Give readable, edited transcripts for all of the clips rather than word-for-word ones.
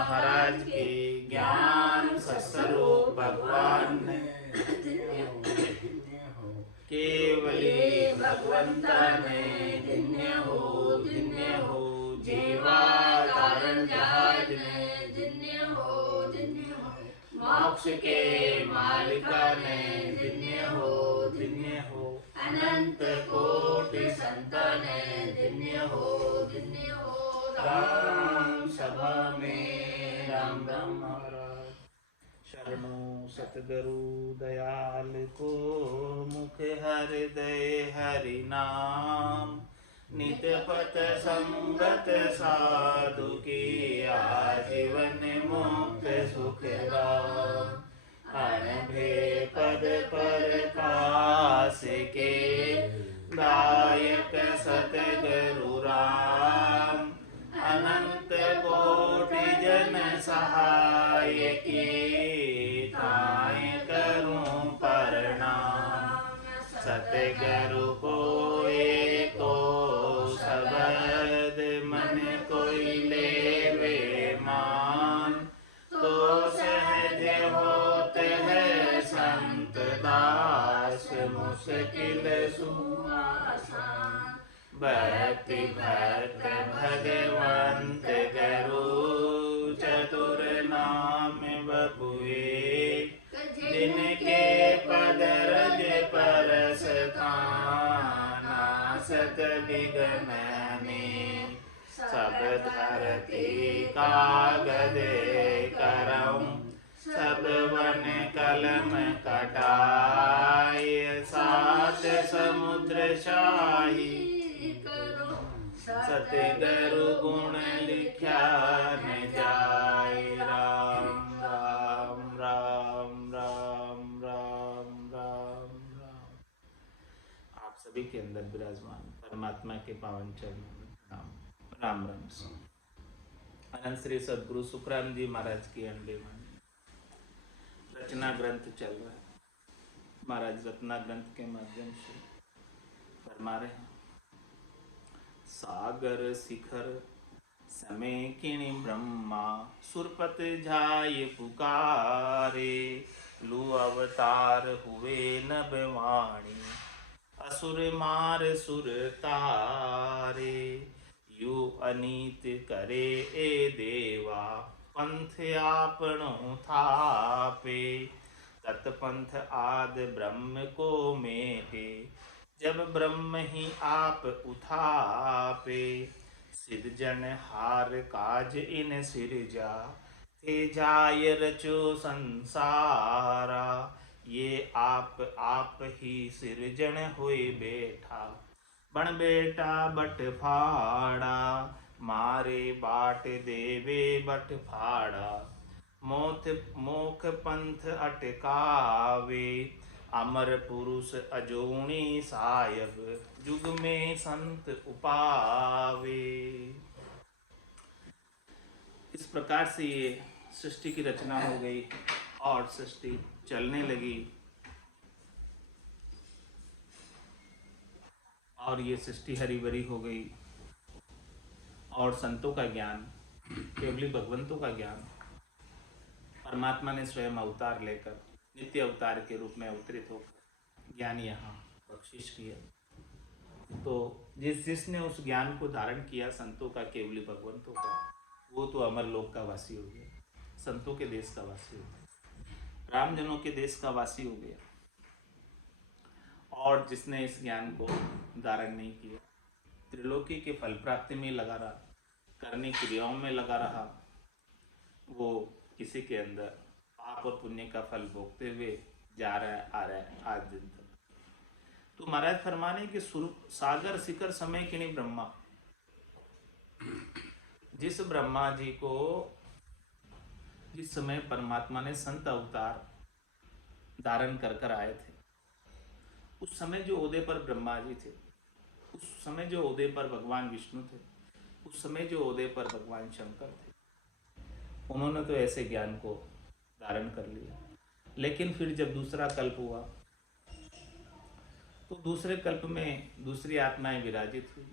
महाराज के ज्ञान स्वरूप भगवान केवली भगवंता ने धन्य हो जीवा कारण जहाज ने धन्य हो मोक्ष के मालिका ने धन्य हो अनंत कोटि संतान धन्य हो राम सभा में राम राम महाराज शरणों सतगुरु दयाल को मुख हृदय हरि नाम नित पत संगत साधु की आजीवन मुक्त सुख राम अनभे पद पर कास के दायक सतगुरु राम अनंत कोटि जन सहाय की ताय करूं प्रणाम सतगुरु को एको शब्द मन कोई लेवे मान तो सहज होते है संत दास मुश्किल सुआसान भक्ति भक्त भगवंत गुरु चतुर नाम बबुए जिनके पद रज परस थाना सत विघ्न में सब धरती कागज करऊं सब वन कलम कटाय सात समुद्र शाही सतगुरु गुण लिख्या न जाय राम राम राम राम राम राम राम। आप सभी के अंदर विराजमान परमात्मा के पावन चरणों में राम राम राम। अनंत श्री सदगुरु सुखराम जी महाराज की अंडे रचना ग्रंथ चल रहा है। महाराज रचना ग्रंथ के माध्यम से फरमा रहे हैं सागर शिखर समय किणी ब्रह्मा सुरपत जाय पुकारे लू अवतार हुए नभवाणी असुर मार सुर तारे यू अनीत करे ए देवा पंथ आपणो थापे तत्पंथ आद ब्रह्म को मेटे जब ब्रह्म ही आप उठापे सिरजन हार काज इन सिरजा ते जाय रचो संसारा ये आप ही सिरजन हुए बैठा बन बेटा बट फाड़ा मारे बाट देवे बट फाड़ा मोख पंथ अटकावे अमर पुरुष अजोनी सायब जुग में संत उपावे। इस प्रकार से ये सृष्टि की रचना हो गई और सृष्टि चलने लगी और ये सृष्टि हरी भरी हो गई और संतों का ज्ञान केवली भगवंतों का ज्ञान परमात्मा ने स्वयं अवतार लेकर नित्य अवतार के रूप में अवतरित होकर ज्ञान यहाँ बख्शिश किया। तो जिसने उस ज्ञान को धारण किया संतों का केवली भगवंतों का वो तो अमर लोक का वासी हो गया, संतों के देश का वासी हो गया, रामजनों के देश का वासी हो गया। और जिसने इस ज्ञान को धारण नहीं किया त्रिलोकी के फल प्राप्ति में लगा रहा, करने क्रियाओं में लगा रहा, वो किसी के अंदर पाप और पुण्य का फल भोगते हुए जा रहा है, आ रहा है आज दिन तक। तो महाराज फरमाने कि सागर शिखर समय किणी ब्रह्मा, जिस ब्रह्मा जी को जिस समय परमात्मा ने संत अवतार धारण कर कर आए थे, उस समय जो ओहदे पर ब्रह्मा जी थे, उस समय जो ओहदे पर भगवान विष्णु थे, उस समय जो ओहदे पर भगवान शंकर थे, उन्होंने तो ऐसे ज्ञान को धारण कर लिया। लेकिन फिर जब दूसरा कल्प हुआ तो दूसरे कल्प में दूसरी आत्माएं विराजित हुई।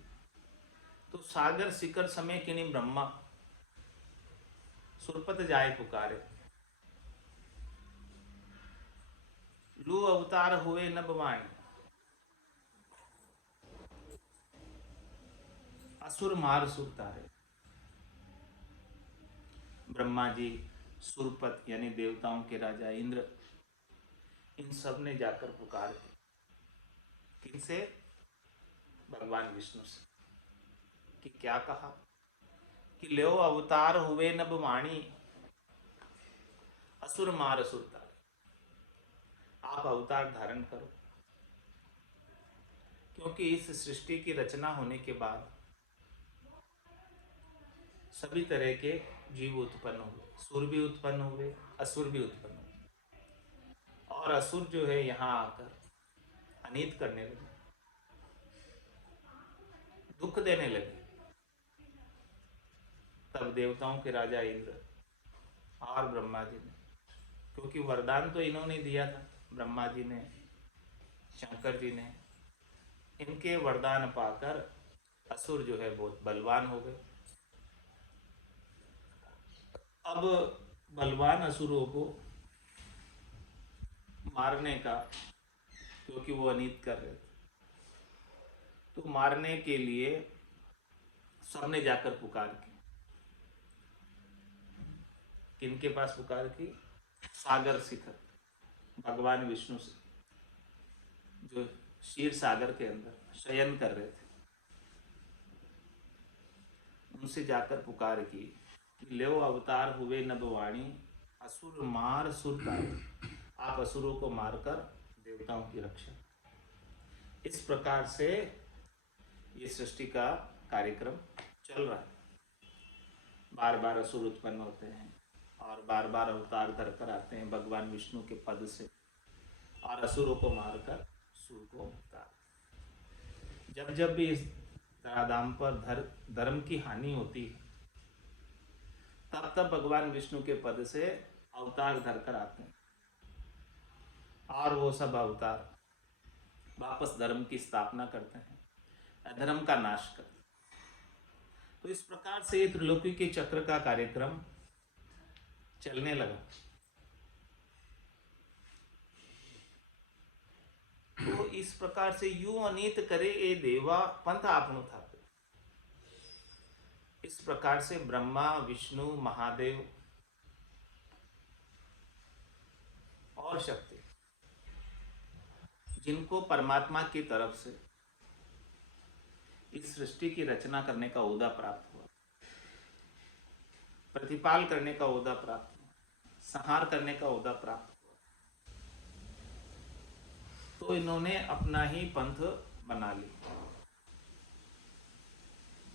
तो सागर शिखर समय किणी ब्रह्मा, सुरपत जाय पुकारे, लू अवतार हुए नभ वाणी, असुर मार सुर तारे। ब्रह्मा जी, सुरपत यानी देवताओं के राजा इंद्र, इन सब ने जाकर पुकार की। किनसे? भगवान विष्णु से। कि क्या कहा कि लो अवतार हुए नभ वाणी, असुर मार असुर तारे। आप अवतार धारण करो, क्योंकि इस सृष्टि की रचना होने के बाद सभी तरह के जीव उत्पन्न हुए, सुर भी उत्पन्न हुए, असुर भी उत्पन्न हुए। और असुर जो है यहाँ आकर अनित करने लगे, दुख देने लगे। तब देवताओं के राजा इंद्र और ब्रह्मा जी ने, क्योंकि वरदान तो इन्होंने दिया था, ब्रह्मा जी ने, शंकर जी ने, इनके वरदान पाकर असुर जो है बहुत बलवान हो गए। अब बलवान असुरों को मारने का, क्योंकि वो अनित कर रहे थे, तो मारने के लिए सबने जाकर पुकार की। किनके पास पुकार की? सागर शिखर, भगवान विष्णु से, जो क्षीर सागर के अंदर शयन कर रहे थे, उनसे जाकर पुकार की, ले अवतार हुए नभ वाणी, असुर मार सुर तारे। आप असुरों को मारकर देवताओं की रक्षा। इस प्रकार से ये सृष्टि का कार्यक्रम चल रहा है। बार बार असुर उत्पन्न होते हैं और बार बार अवतार धर कर आते हैं भगवान विष्णु के पद से, और असुरों को मारकर सुर को उतार। जब जब भी इस धराधाम पर धर्म की हानि होती है, तब तब भगवान विष्णु के पद से अवतार धर कर आते हैं, और वो सब अवतार वापस धर्म की स्थापना करते हैं, अधर्म का नाश करते हैं। तो इस प्रकार से त्रिलोकी के चक्र का कार्यक्रम चलने लगा। तो इस प्रकार से यूं अनीत करे ए देवा पंथ आपनो था। इस प्रकार से ब्रह्मा, विष्णु, महादेव और शक्ति, जिनको परमात्मा की तरफ से इस सृष्टि की रचना करने का ओहदा प्राप्त हुआ, प्रतिपाल करने का ओहदा प्राप्त हुआ, संहार करने का ओहदा प्राप्त हुआ, तो इन्होंने अपना ही पंथ बना लिया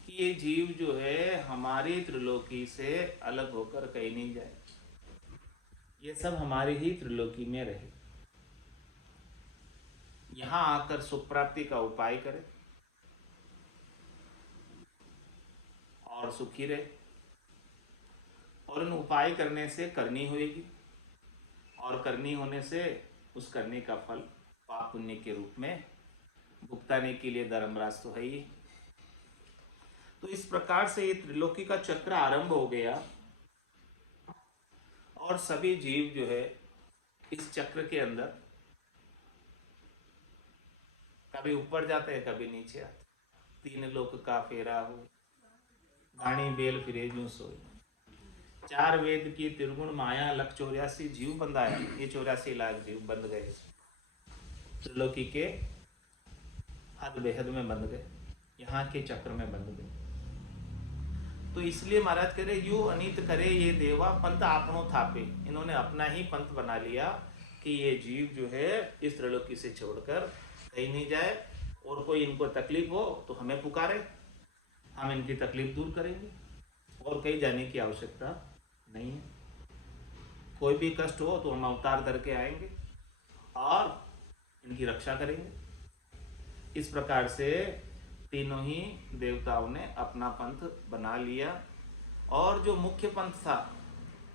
कि ये जीव जो है हमारी त्रिलोकी से अलग होकर कहीं नहीं जाए, ये सब हमारी ही त्रिलोकी में रहे, यहाँ आकर सुख प्राप्ति का उपाय करे और सुखी रहे। और इन उपाय करने से करनी होगी, और करनी होने से उस करने का फल पाप पुण्य के रूप में भुगताने के लिए धर्मराज तो है ही। तो इस प्रकार से ये त्रिलोकी का चक्र आरंभ हो गया, और सभी जीव जो है इस चक्र के अंदर कभी ऊपर जाते हैं, कभी नीचे आते। तीन लोक का फेरा हो, गाणी बेल फिरे जूं सोई। चार वेद की त्रिगुण माया, लख 84 जीव बंधाया। ये 84 लाख जीव बंध गए, त्रिलोकी के हद बेहद में बंध गए, यहाँ के चक्र में बंध गए। तो इसलिए महाराज कह रहे यू अनित करे ये देवा पंथ आपनो थापे। इन्होंने अपना ही पंथ बना लिया कि ये जीव जो है इस त्रिलोकी से छोड़कर कहीं नहीं जाए, और कोई इनको तकलीफ हो तो हमें पुकारे, हम इनकी तकलीफ दूर करेंगे, और कहीं जाने की आवश्यकता नहीं है। कोई भी कष्ट हो तो हम अवतार धर के आएंगे और इनकी रक्षा करेंगे। इस प्रकार से तीनों ही देवताओं ने अपना पंथ बना लिया, और जो मुख्य पंथ था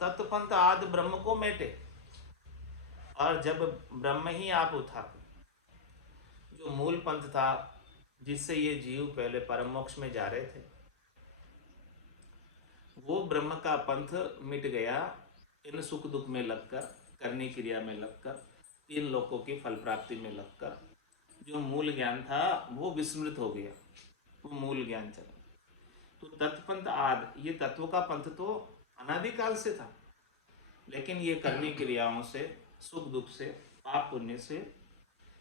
तत्पंथ आदि ब्रह्म को मेटे। और जब ब्रह्म ही आप उठा, जो मूल पंथ था जिससे ये जीव पहले परम मोक्ष में जा रहे थे, वो ब्रह्म का पंथ मिट गया इन सुख दुख में लगकर, करनी क्रिया में लगकर, तीन लोकों की फल प्राप्ति में लगकर। जो मूल ज्ञान था वो विस्मृत हो गया, वो मूल ज्ञान चला। तो तत्पंथ आदि, ये तत्व का पंथ तो अनादिकाल से था, लेकिन ये करनी क्रियाओं से, सुख दुख से, पाप पुण्य से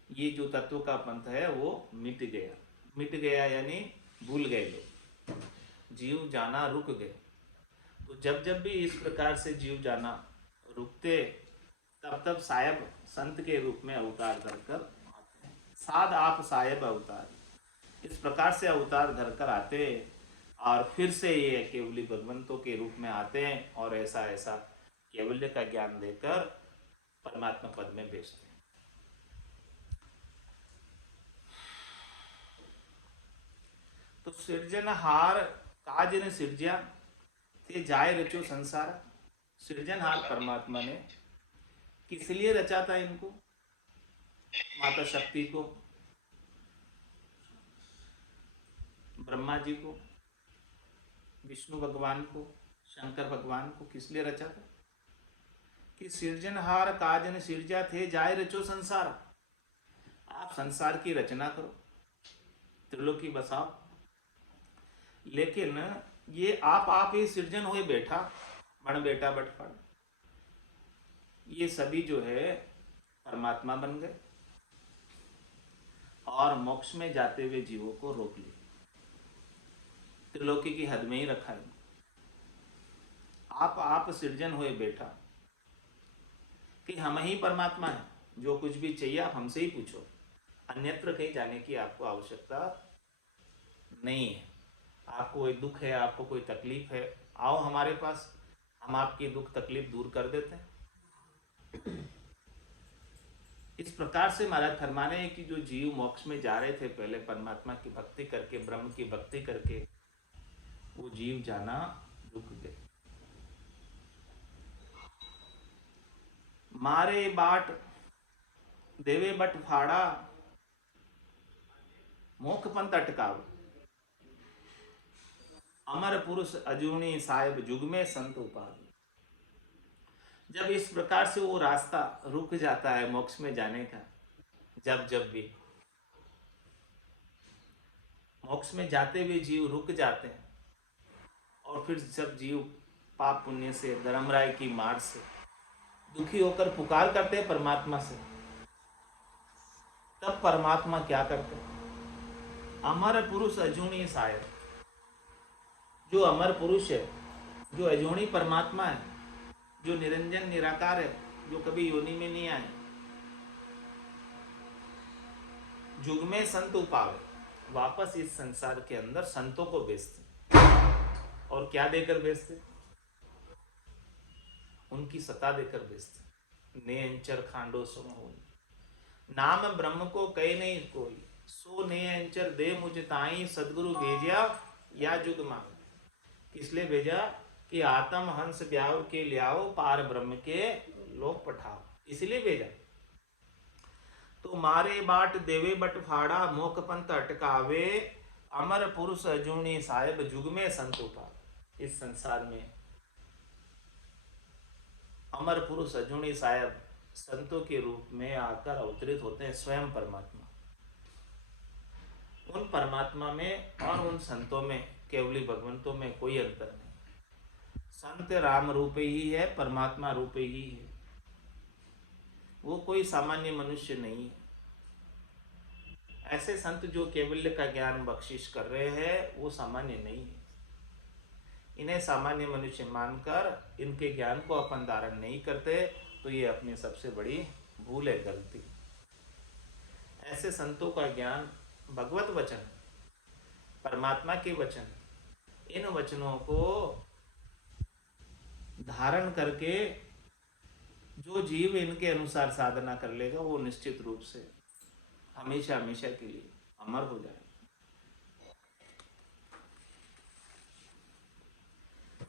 ये जो तत्व का पंथ है वो मिट गया। मिट गया यानी भूल गए लोग, जीव जाना रुक गए। तो जब जब भी इस प्रकार से जीव जाना रुकते, तब तब साहेब संत के रूप में अवतार धरकर आते हैं। साध आप साहेब अवतार, इस प्रकार से अवतार धरकर आते और फिर से ये केवली भगवंतों के रूप में आते हैं और ऐसा ऐसा केवल्य का ज्ञान देकर परमात्मा पद में भेजते हैं। तो सृजनहार काज ने सृज्या ते जाय रचो संसार। सृजनहार परमात्मा ने किस लिए रचा था इनको? माता शक्ति को, ब्रह्मा जी को, विष्णु भगवान को, शंकर भगवान को किस लिए रचा था? कि सृजनहार काज ने सृजा थे जाय रचो संसार। आप संसार की रचना करो, त्रिलोकी बसाओ। लेकिन ये आप ही सृजन हुए बैठा, बण बेटा बटफड़, ये सभी जो है परमात्मा बन गए और मोक्ष में जाते हुए जीवों को रोक लिया, त्रिलोकी की हद में ही रखा है। आप सृजन हुए बैठा कि हम ही परमात्मा है, जो कुछ भी चाहिए आप हमसे ही पूछो, अन्यत्र कहीं जाने की आपको आवश्यकता नहीं है। आपको कोई दुख है, आपको कोई तकलीफ है, आओ हमारे पास, हम आपकी दुख तकलीफ दूर कर देते हैं। इस प्रकार से महाराज फरमा रहे हैं कि जो जीव मोक्ष में जा रहे थे पहले परमात्मा की भक्ति करके, ब्रह्म की भक्ति करके, वो जीव जाना रुक गए। मारे बाट देवे बट फाड़ा, मोख पंथ अटकाव। अमर पुरुष अजूनी साहिब जुग में संत उपाधि। जब इस प्रकार से वो रास्ता रुक जाता है मोक्ष में जाने का, जब भी मोक्ष में जाते हुए जीव रुक जाते हैं, और फिर जब जीव पाप पुण्य से, धर्मराय की मार से दुखी होकर पुकार करते हैं परमात्मा से, तब परमात्मा क्या करते हैं? अमर पुरुष अजूनी साहिब, जो अमर पुरुष है, जो अजूनी परमात्मा है, जो निरंजन निराकार है, जो कभी योनि में नहीं आए, जुग में संत उपावे, वापस इस संसार के अंदर संतों को भेजते। और क्या देकर भेजते? उनकी सत्ता देकर भेजते। ने अंचर खांडो समूह, नाम ब्रह्म को कहे नहीं कोई, सो ने अंचर दे मुझ ताई, सदगुरु भेजा या जुग मांग। किस लिए भेजा? कि आत्म हंस ब्याव के लियाओ, पार ब्रह्म के लोक पठाओ, इसलिए भेजा। तो मारे बाट देवे बट फाड़ा, मोख पंथ अटकावे, अमर पुरुष अजूनी साहिब जुग में संत उपावे। इस संसार में अमर पुरुष अजूनी साहिब संतों के रूप में आकर अवतरित होते हैं, स्वयं परमात्मा। उन परमात्मा में और उन संतों में, केवली भगवंतों में कोई अंतर नहीं। संत राम रूप ही है, परमात्मा रूप ही है, वो कोई सामान्य मनुष्य नहीं है। ऐसे संत जो केवल्य का ज्ञान बख्शिश कर रहे हैं वो सामान्य नहीं है। इन्हें सामान्य मनुष्य मानकर इनके ज्ञान को अपन धारण नहीं करते तो ये अपनी सबसे बड़ी भूल है, गलती। ऐसे संतों का ज्ञान भगवत वचन, परमात्मा के वचन, इन वचनों को धारण करके जो जीव इनके अनुसार साधना कर लेगा वो निश्चित रूप से हमेशा हमेशा के लिए अमर हो जाएगा।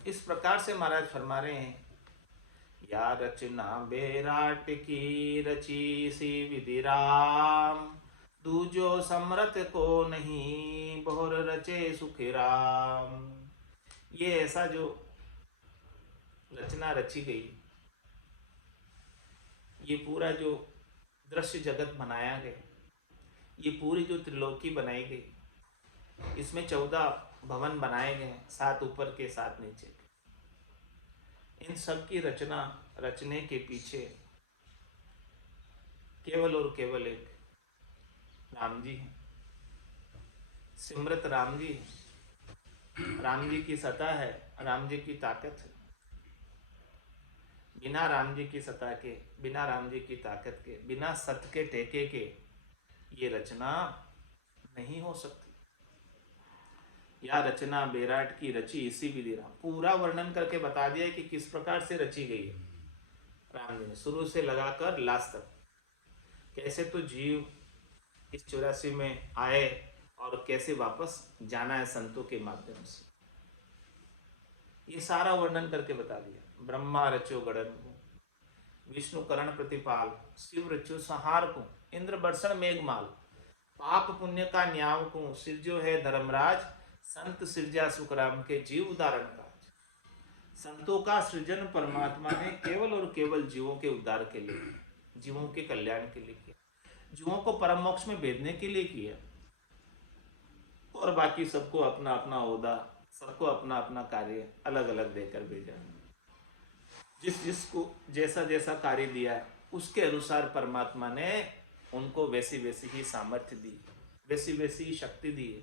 इस प्रकार से महाराज फरमा रहे हैं, या रचना बेराट की रची सी विधि राम, दूजो समरथ को नहीं, बहुर रचे सुखी राम। ये ऐसा जो रचना रची गई। ये पूरा जो दृश्य जगत बनाया गया, ये पूरी जो त्रिलोकी बनाई गई, इसमें 14 भवन बनाए गए हैं, 7 ऊपर के 7 नीचे के। इन सब की रचना रचने के पीछे केवल और केवल एक राम जी हैं। सिमरत राम जी, राम जी की सत्ता है, राम जी की ताकत है। बिना राम जी की सत्ता के, बिना राम जी की ताकत के, बिना सत्य के टेके के ये रचना नहीं हो सकती। या रचना बेराट की रची इसी विधि राम, पूरा वर्णन करके बता दिया कि किस प्रकार से रची गई है राम जी ने, शुरू से लगाकर लास्ट तक। कैसे तो जीव इस 84 में आए और कैसे वापस जाना है संतों के माध्यम से, ये सारा वर्णन करके बता दिया। ब्रह्मा रचो गणन को, विष्णु करण प्रतिपाल, शिव रचो संहार को, इंद्र बरसण मेघमाल, पाप पुण्य का न्याव को, सिरजो है धर्मराज, संत सिरजा सुखराम के जीव उदाहरण काज। संतों का सृजन परमात्मा ने केवल और केवल जीवों के उद्धार के लिए, जीवों के कल्याण के लिए किया, जीवों को परम मोक्ष में भेजने के लिए किया। और बाकी सबको अपना अपना ओहदा, सबको अपना अपना कार्य अलग अलग देकर भेजा। जिस जिसको जैसा जैसा कार्य दिया है उसके अनुसार परमात्मा ने उनको वैसी वैसी ही सामर्थ्य दी, वैसी वैसी ही शक्ति दी है।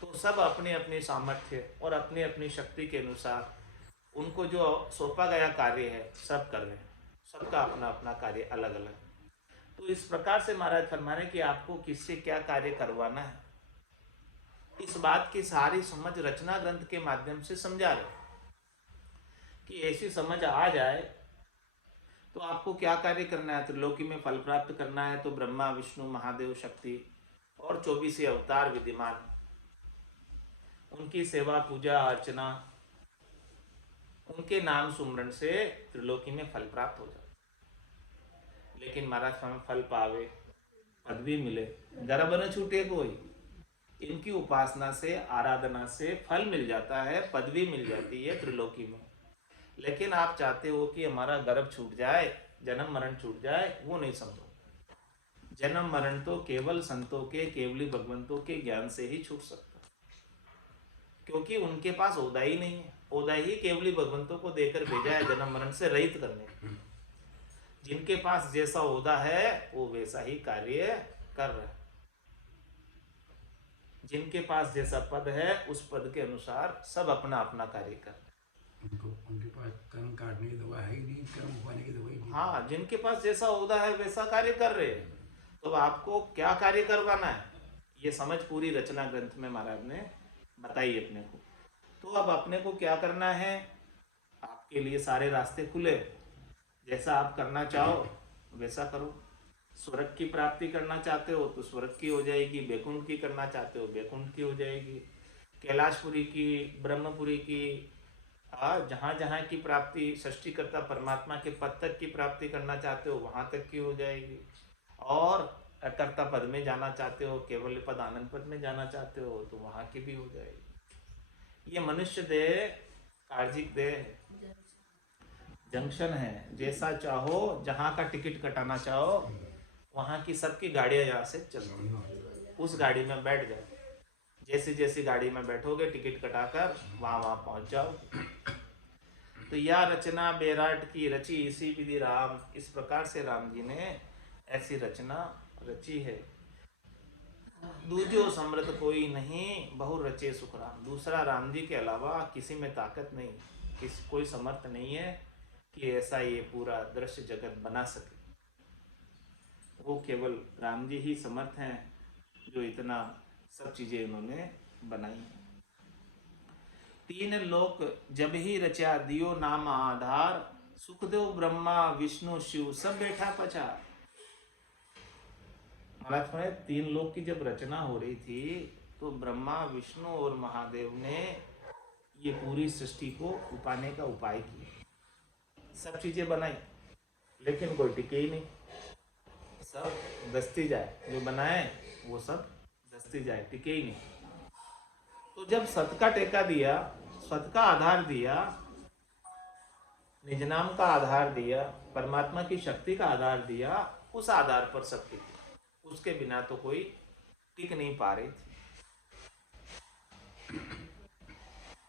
तो सब अपने अपने सामर्थ्य और अपनी अपनी शक्ति के अनुसार उनको जो सौंपा गया कार्य है सब कर रहे हैं, सबका अपना अपना कार्य अलग अलग। तो इस प्रकार से महाराज फरमा रहे कि आपको किससे क्या कार्य करवाना है, इस बात की सारी समझ रचना ग्रंथ के माध्यम से समझा रहे कि ऐसी समझ आ जाए तो आपको क्या कार्य करना है। त्रिलोकी में फल प्राप्त करना है तो ब्रह्मा विष्णु महादेव शक्ति और 24 अवतार विद्यमान, उनकी सेवा पूजा अर्चना, उनके नाम सुमरण से त्रिलोकी में फल प्राप्त हो जाए। लेकिन महाराज हमें फल पावे, पदवी मिले, गर्भ न छूटे कोई, इनकी उपासना से आराधना से फल मिल जाता है, पदवी मिल जाती है त्रिलोकी में। लेकिन आप चाहते हो कि हमारा गर्भ छूट जाए, जन्म मरण छूट जाए, वो नहीं समझो। जन्म मरण तो केवल संतों के, केवली भगवंतों के ज्ञान से ही छूट सकता, क्योंकि उनके पास ओहदा ही नहीं है। ओहदा ही केवली भगवंतों को देकर भेजा है जन्म मरण से रहित करने। जिनके पास जैसा ओहदा है वो वैसा ही कार्य कर रहा है, जिनके पास जैसा पद है उस पद के अनुसार सब अपना अपना कार्य कर रहे हैं। उनके पास कर्म काटने की दवा है ही नहीं, कर्म उगाने की दवा ही नहीं। हाँ, जिनके पास जैसा ओहदा है वैसा कार्य कर रहे हैं। तो आपको क्या कार्य करवाना है, ये समझ पूरी रचना ग्रंथ में महाराज ने बताई अपने को। तो अब अपने को क्या करना है, आपके लिए सारे रास्ते खुले, जैसा आप करना चाहो वैसा करो। स्वर्ग की प्राप्ति करना चाहते हो तो स्वर्ग की हो जाएगी, बैकुंठ की करना चाहते हो बैकुंठ की हो जाएगी, कैलाशपुरी की, ब्रह्मपुरी की, जहाँ जहाँ की प्राप्ति सृष्टिकर्ता परमात्मा के पद तक की प्राप्ति करना चाहते हो वहाँ तक की हो जाएगी। और कर्ता पद में जाना चाहते हो, केवल पद आनंद पद में जाना चाहते हो तो वहाँ की भी हो जाएगी। ये मनुष्य देह कार्जिक देह जंक्शन है, जैसा चाहो जहाँ का टिकट कटाना चाहो वहाँ की सबकी गाड़ियाँ यहाँ से चलती हैं, उस गाड़ी में बैठ जाओ, जैसी जैसी गाड़ी में बैठोगे टिकट कटाकर वहाँ वहाँ पहुँच जाओ। तो यह रचना बेराट की रची इसी विधि राम, इस प्रकार से राम जी ने ऐसी रचना रची है। दूजो समृत कोई नहीं, बहु रचे सुख राम। दूसरा राम जी के अलावा किसी में ताकत नहीं, कोई समर्थ नहीं है कि ऐसा ये पूरा दृश्य जगत बना सके। वो केवल राम जी ही समर्थ हैं जो इतना सब चीजें उन्होंने बनाई। 3 लोक जब ही रचा दियो नाम आधार, सुखदेव ब्रह्मा विष्णु शिव सब बैठा पचार। महाराज में 3 लोक की जब रचना हो रही थी तो ब्रह्मा विष्णु और महादेव ने ये पूरी सृष्टि को उपाने का उपाय किया, सब चीजें बनाई, लेकिन कोई टिके ही नहीं, सब दस्ती जाए, जो बनाए वो सब दस्ती जाए, टिके ही नहीं। तो जब सत का टेका दिया, सत का आधार दिया, निज नाम का आधार दिया, परमात्मा की शक्ति का आधार दिया, उस आधार पर सब टिकी। उसके बिना तो कोई टिक नहीं पा रही थी।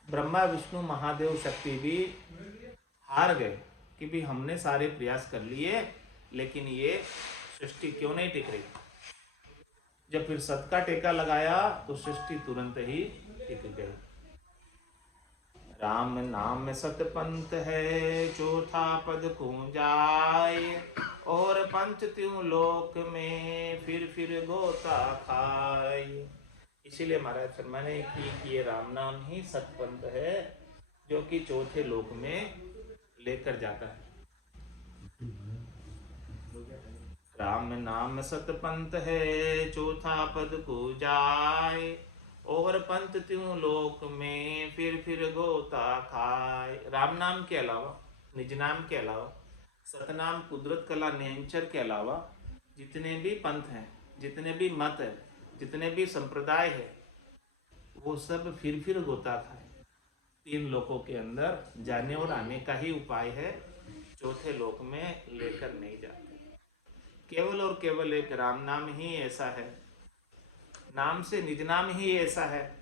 ब्रह्मा विष्णु महादेव शक्ति भी हार गए कि भी हमने सारे प्रयास कर लिए, लेकिन ये सृष्टि क्यों नहीं टिक रही। जब फिर सत का टेका लगाया तो सृष्टि तुरंत ही टिक गई। राम नाम सतपंथ है, चौथा पद को जाए, और पंच त्यों लोक में फिर गोता खाए। इसीलिए महाराज शर्मा ने कि ये राम नाम ही सतपंथ है, जो कि चौथे लोक में लेकर जाता है। राम नाम सतपंथ है, चौथा पद को जाए, और पंथ त्यों लोक में फिर गोता खाए। राम नाम के अलावा, निज नाम के अलावा, सतनाम कुदरत कला नियंचर के अलावा जितने भी पंथ हैं, जितने भी मत है, जितने भी संप्रदाय है, वो सब फिर गोता खाए। तीन लोकों के अंदर जाने और आने का ही उपाय है, चौथे लोक में लेकर नहीं जाते। केवल और केवल एक राम नाम ही ऐसा है, नाम से निज नाम ही ऐसा है,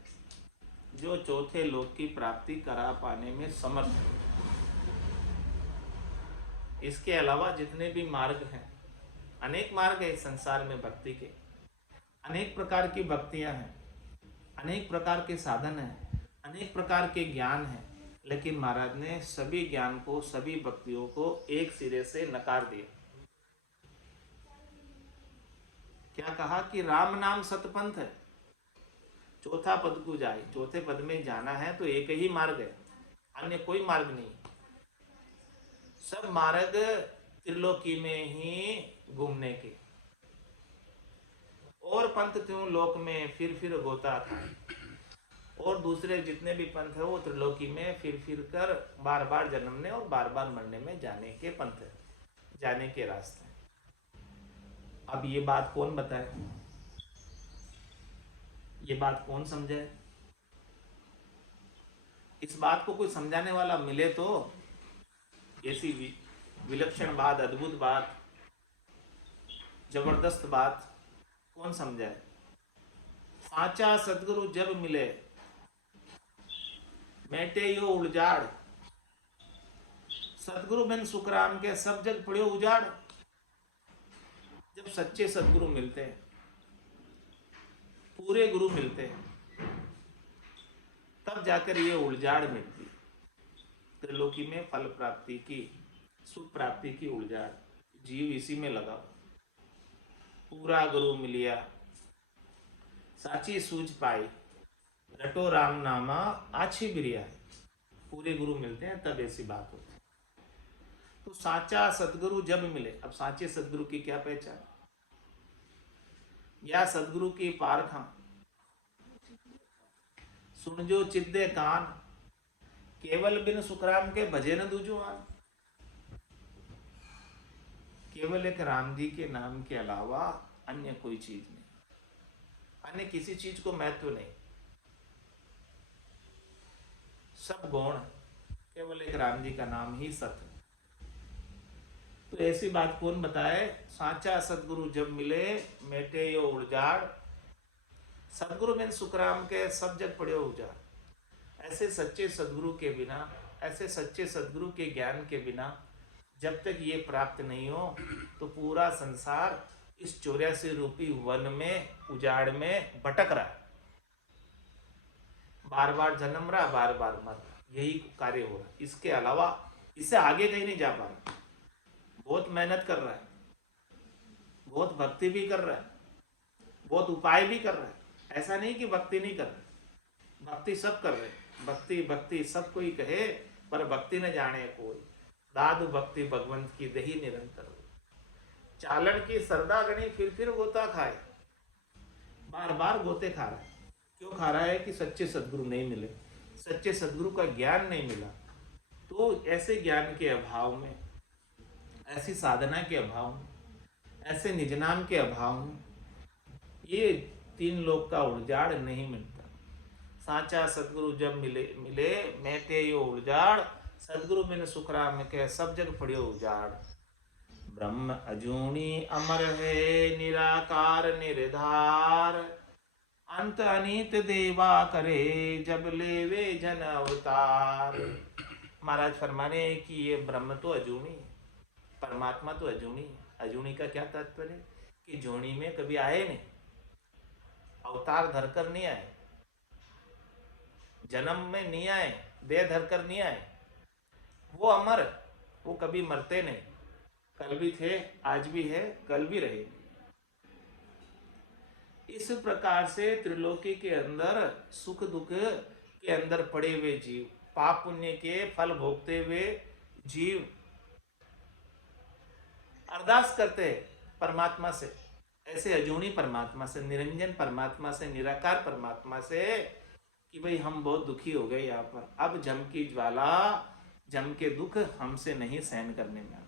जो चौथे लोक की प्राप्ति करा पाने में समर्थ है। इसके अलावा जितने भी मार्ग हैं, अनेक मार्ग है इस संसार में भक्ति के, अनेक प्रकार की भक्तियां हैं, अनेक प्रकार के साधन हैं, अनेक प्रकार के ज्ञान हैं, लेकिन महाराज ने सभी ज्ञान को, सभी भक्तियों को एक सिरे से नकार दिया। क्या कहा कि राम नाम सतपंथ है, चौथा पद को जाए। चौथे पद में जाना है तो एक ही मार्ग है, अन्य कोई मार्ग नहीं। सब मार्ग त्रिलोकी में ही घूमने के, और पंथ त्यों लोक में फिर गोता खाए। और दूसरे जितने भी पंथ है वो त्रिलोकी में फिर कर बार बार जन्मने और बार बार मरने में जाने के पंथ है, जाने के रास्ते। अब ये बात कौन बताए, ये बात कौन समझे? इस बात को कोई समझाने वाला मिले तो ऐसी विलक्षण बात, अद्भुत बात, जबरदस्त बात कौन समझाए? साचा सदगुरु जब मिले, मेटे यो उजाड़, सदगुरु बिन सुखराम के सब जग पड़ियो उजाड़। जब सच्चे सदगुरु मिलते हैं, पूरे गुरु मिलते हैं, तब जाकर ये उलझाड़ मिलती। त्रिलोकी में फल प्राप्ति की, सुख प्राप्ति की उलझाड़, जीव इसी में लगा। पूरा गुरु मिलिया, साची सूझ पाई, रटो राम नामा आछी बिरिया। पूरे गुरु मिलते हैं तब ऐसी बात होती। तो साचा सदगुरु जब मिले, अब साचे सदगुरु की क्या पहचान, या सदगुरु की पारखा, सुन जो चिद्दे कान, केवल बिन सुखराम के भजे न दूजो आन। केवल एक राम जी के नाम के अलावा अन्य कोई चीज नहीं, अन्य किसी चीज को महत्व नहीं, सब गौण, केवल एक राम जी का नाम ही सत्य। तो ऐसी बात कौन बताए? साचा सदगुरु जब मिले, मेटे यो उजाड़, सदगुरु बिन सुखराम के सब जग पड़े उजाड़। ऐसे सच्चे सदगुरु के बिना, ऐसे सच्चे सदगुरु के ज्ञान के बिना जब तक ये प्राप्त नहीं हो, तो पूरा संसार इस 84 रूपी वन में, उजाड़ में भटक रहा है, बार बार जन्म रहा, बार बार मर रहा, यही कार्य हो रहा है। इसके अलावा इससे आगे कहीं नहीं जा पा रहा। बहुत मेहनत कर रहा है, बहुत भक्ति भी कर रहा है, बहुत उपाय भी कर रहा है, ऐसा नहीं कि भक्ति नहीं कर रहे, भक्ति सब कर रहे, भक्ति भक्ति सब कोई कहे, पर भक्ति न जाने कोई, दादु भक्ति भगवंत की दही निरंतर। चालन की सरदा गणी फिर गोता खाए, बार बार गोते खा रहा है। क्यों खा रहा है? कि सच्चे सदगुरु नहीं मिले, सच्चे सदगुरु का ज्ञान नहीं मिला। तो ऐसे ज्ञान के अभाव में, ऐसी साधना के अभाव में, ऐसे निजनाम के अभाव में ये तीन लोक का उजाड़ नहीं मिलता। साचा सदगुरु जब मिले, मेटे यो उजाड़, सदगुरु बिन सुखराम के सब जग पड़ियो उजाड़। ब्रह्म अजूनी अमर है निराकार निर्धार। अंत अनीत देवा करे जब लेवे जन अवतार। महाराज फरमाने कि ये ब्रह्म तो अजूनी है, परमात्मा तो अजूनी है। अजूनी का क्या तात्पर्य है कि जोनी में कभी आए नहीं, अवतार धरकर नहीं आए, जन्म में नहीं आए, देह धरकर नहीं आए। वो अमर, वो कभी मरते नहीं, कल भी थे, आज भी है, कल भी रहेंगे। इस प्रकार से त्रिलोकी के अंदर सुख दुख के अंदर पड़े हुए जीव, पाप पुण्य के फल भोगते हुए जीव अरदास करते हैं परमात्मा से, ऐसे अजूनी परमात्मा से, निरंजन परमात्मा से, निराकार परमात्मा से कि भाई हम बहुत दुखी हो गए यहाँ पर, अब जम की ज्वाला, जम के दुख हमसे नहीं सहन करने में आते।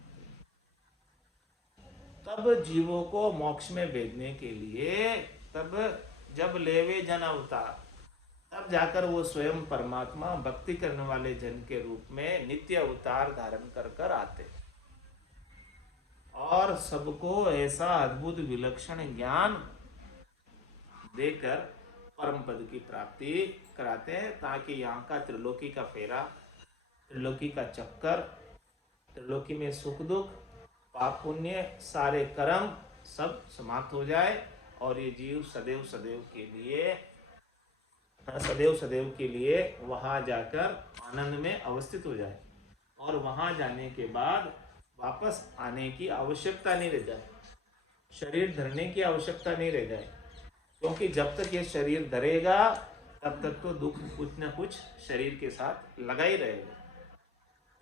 तब जीवों को मोक्ष में भेजने के लिए, तब जब लेवे जन अवतार, तब जाकर वो स्वयं परमात्मा भक्ति करने वाले जन के रूप में नित्य अवतार धारण कर कर आते और सबको ऐसा अद्भुत विलक्षण ज्ञान देकर परम पद की प्राप्ति कराते हैं, ताकि यहाँ का त्रिलोकी का फेरा, त्रिलोकी का चक्कर, त्रिलोकी में सुख दुख, पाप पुण्य, सारे कर्म सब समाप्त हो जाए और ये जीव सदैव सदैव के लिए वहां जाकर आनंद में अवस्थित हो जाए और वहां जाने के बाद वापस आने की आवश्यकता नहीं रह जाए, शरीर धरने की आवश्यकता नहीं रह जाए। क्योंकि जब तक ये शरीर धरेगा तब तक तो दुख कुछ न कुछ शरीर के साथ लगा ही रहेगा।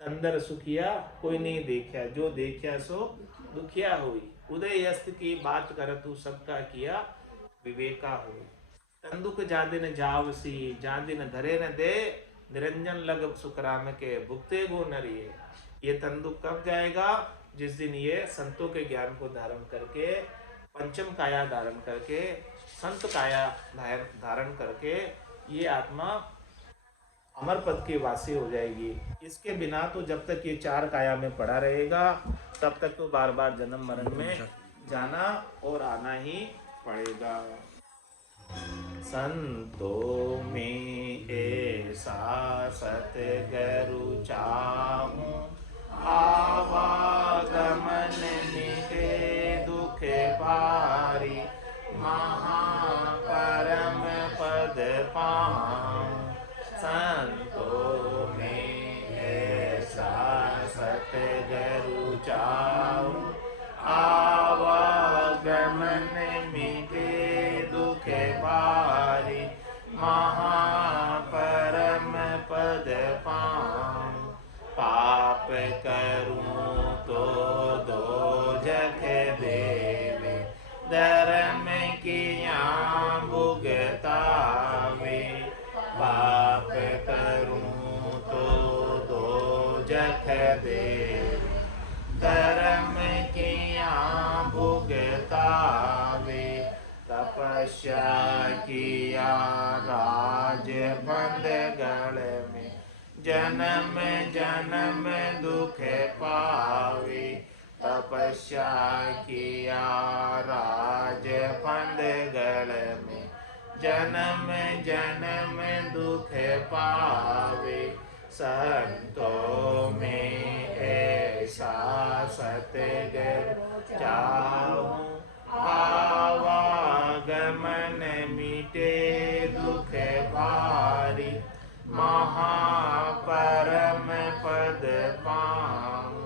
अंदर सुखिया कोई नहीं देखा, जो देखा सो दुखिया हुई। उदय अस्त की बात कर तू सबका किया विवेका हुई। तंदुक जा दिन जावसी, जा दिन धरे न दे, निरंजन लग सुखराम के भुगते गो नरिये। ये तंदुक कब जाएगा? जिस दिन ये संतों के ज्ञान को धारण करके, पंचम काया धारण करके, संत काया धारण करके ये आत्मा अमर पद की वासी हो जाएगी। इसके बिना तो जब तक ये चार काया में पड़ा रहेगा तब तक तो बार बार जन्म मरण में जाना और आना ही पड़ेगा। संतों में ऐसा सतगुरु चाहूं, आवागमन मिटे दुख पारी, महापरम पद पाऊं। संतों में ऐसा सतगुरु चाहूं, आवागमन मिटे दुख पारी, महापरम पद पाऊं। पाप करूं तो दोजख देवे, धर्म किया भुगतावे। पाप करूं तो दोजख देवे, धर्म किया भुगतावे। तपस्या किया राज बंद गढ़ में, जन्म जन्म दुख पावे। तपस्या किया राज बंद गढ़ में, जन्म जन्म दुख पावे। संतों में ऐसा सतगुरु चाहूं, आवागमन मिटे दुख भारी, महापरम पद पाऊं।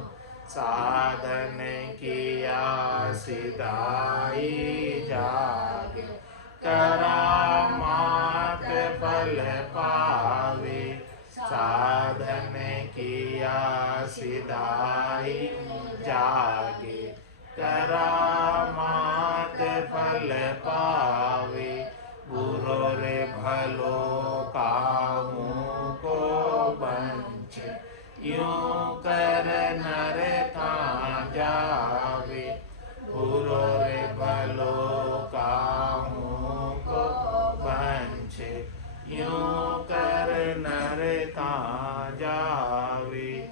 साधन किया सिधाई जागे, करामात फल पावे। साधन किया सिधाई जागे, करामात फल पावे। बुरो रे भलो कामों को बंचे, यूं कर नर कहाँ जावे। बुरो रे भलो कामों को बंचे, यूं कर नर कहाँ जावे।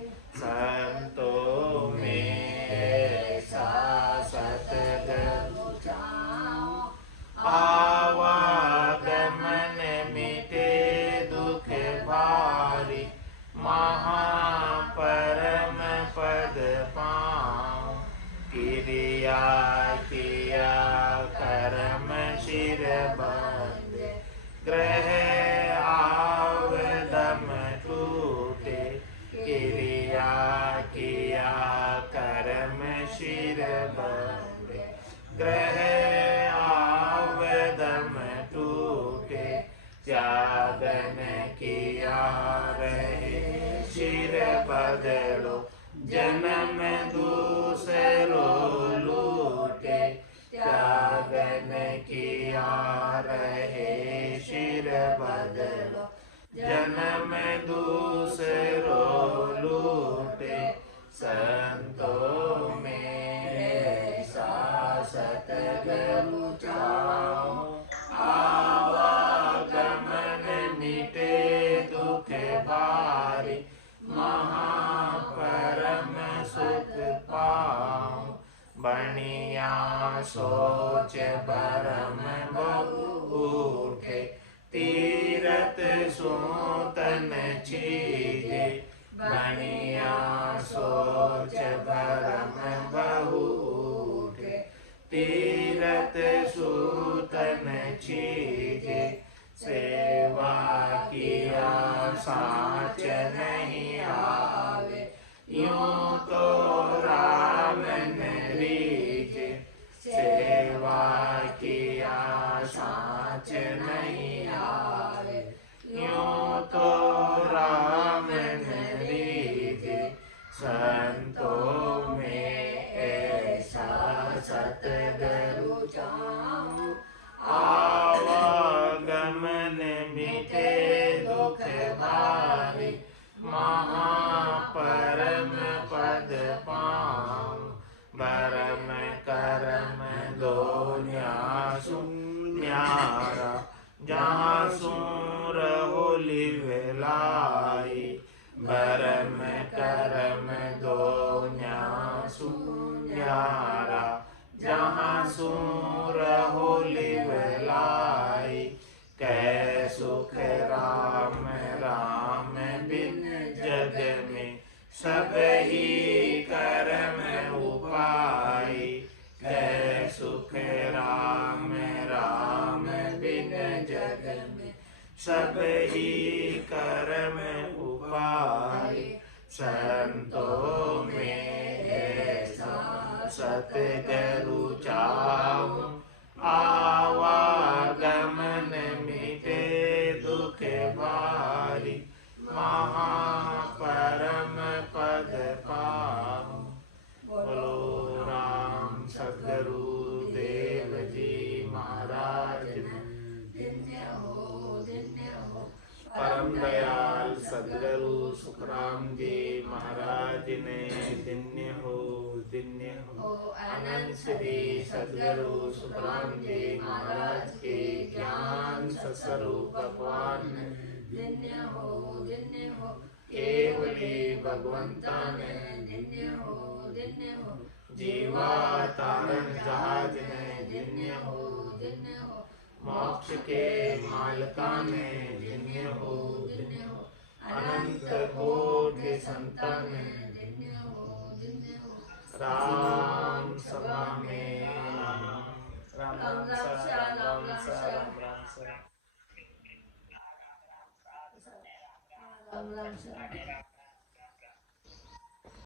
किया किया कर्म शिर बंधे, ग्रह आवदम टूटे, क्रिया किया कर्म शिर बंधे, ग्रह आवदम टूटे, त्यागन किया रहे शिर बदलो, जन्म दूसरो लूटे, त्यागन किया रहे शिर बदलो, जन्म दूसरो लूटे, संतों में सतगुरु चाहो, आवागमन मिटे दुख भारी, महापरम सुख पाऊं, बनिया सोच भरम बहु उठे, तीरथ सूतन चीजे, बनिया सोच भरम बहु उठे, तीरथ सूतन चीजे, सेवा किया साच नहीं आवे, यूं तो राम न रीझे, सेवा किया साच नहीं आवे, यूं तो राम न रीझे, संतों में ऐसा सतगुरु चाहूं, आवागमन मिटे दुख भारी, महापरम पद पाऊं, भरम करम दो न्यासु न्यारा, जहाँ सूर होली वेलाई, भरम करम दो न्यासु न्यारा, जहाँ सूर होली वेलाई, कै सुख राम राम बिन जग में, सब ही कर्म उपाय, कै सुख राम राम बिन जग में, सब ही कर्म उपाय, संतों में ऐसा सतगुरु चाहूं, आवागमन मिटे दुख भारी, महापरम पद पाऊं, बोलो राम सतगुरु देव जी महाराज, धन्य हो परम दयाल सदगुरु सुखराम जी महाराज ने, धन्य हो अनंत श्री सदगुरु सुखराम जी महाराज के ज्ञान स्वरूप भगवान, धन्य हो केवली भगवंता ने, धन्य हो जीवा तारण जहाज ने, धन्य हो मोक्ष के मालका ने, धन्य हो अनंत कोटि संतान ने, धन्य हो राम सभा में राम राम